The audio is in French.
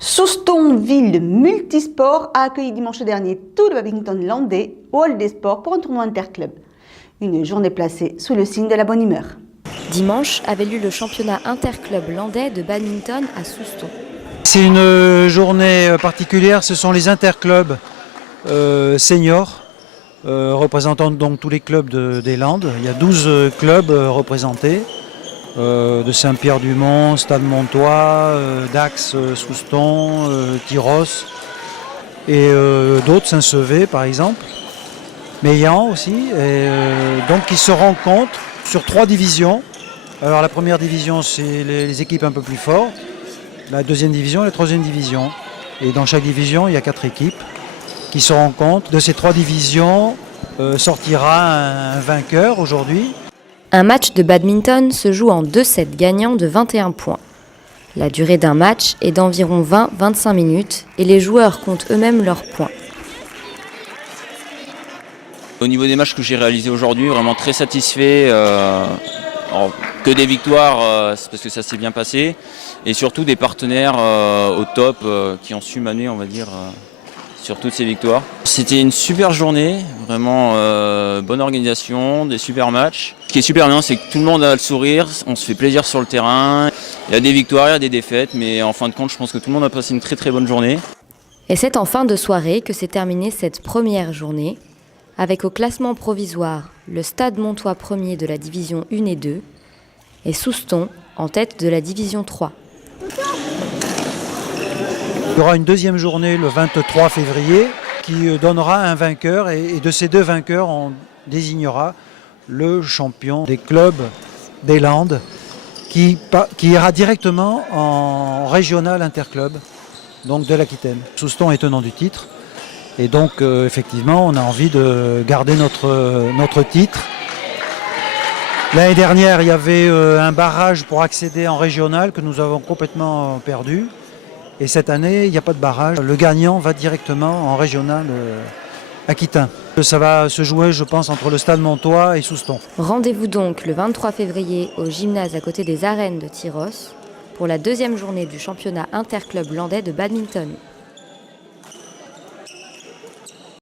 Souston, ville multisport, a accueilli dimanche dernier tout le badminton landais au Hall des Sports pour un tournoi interclub. Une journée placée sous le signe de la bonne humeur. Dimanche avait lieu le championnat interclub landais de badminton à Souston. C'est une journée particulière, ce sont les interclubs seniors, représentant donc tous les clubs des Landes. Il y a 12 clubs représentés, de Saint-Pierre-du-Mont, Stade Montois, Dax, Souston, Tyros et d'autres, Saint-Sevé par exemple, Meillan aussi, et donc qui se rencontrent sur 3 divisions. Alors la première division, c'est les équipes un peu plus fortes, la deuxième division et la troisième division. Et dans chaque division, il y a 4 équipes qui se rencontrent. De ces 3 divisions sortira un vainqueur aujourd'hui. Un match de badminton se joue en 2 sets gagnants de 21 points. La durée d'un match est d'environ 20-25 minutes et les joueurs comptent eux-mêmes leurs points. Au niveau des matchs que j'ai réalisés aujourd'hui, vraiment très satisfait. Alors, que des victoires, c'est parce que ça s'est bien passé. Et surtout des partenaires au top qui ont su m'amener, on va dire, sur toutes ces victoires. C'était une super journée, vraiment bonne organisation, des super matchs. Ce qui est super bien, c'est que tout le monde a le sourire, on se fait plaisir sur le terrain. Il y a des victoires, il y a des défaites, mais en fin de compte, je pense que tout le monde a passé une très très bonne journée. Et c'est en fin de soirée que s'est terminée cette première journée, avec au classement provisoire le Stade Montois 1er de la division 1 et 2 et Souston en tête de la division 3. Il y aura une deuxième journée le 23 février qui donnera un vainqueur et de ces 2 vainqueurs, on désignera le champion des clubs des Landes qui ira directement en régional interclub, donc de l'Aquitaine. Souston est tenant du titre. Et donc, effectivement, on a envie de garder notre titre. L'année dernière, il y avait un barrage pour accéder en régional que nous avons complètement perdu. Et cette année, il n'y a pas de barrage. Le gagnant va directement en régional aquitain. Ça va se jouer, je pense, entre le Stade Montois et Souston. Rendez-vous donc le 23 février au gymnase à côté des arènes de Tyros pour la 2e journée du championnat interclub landais de badminton.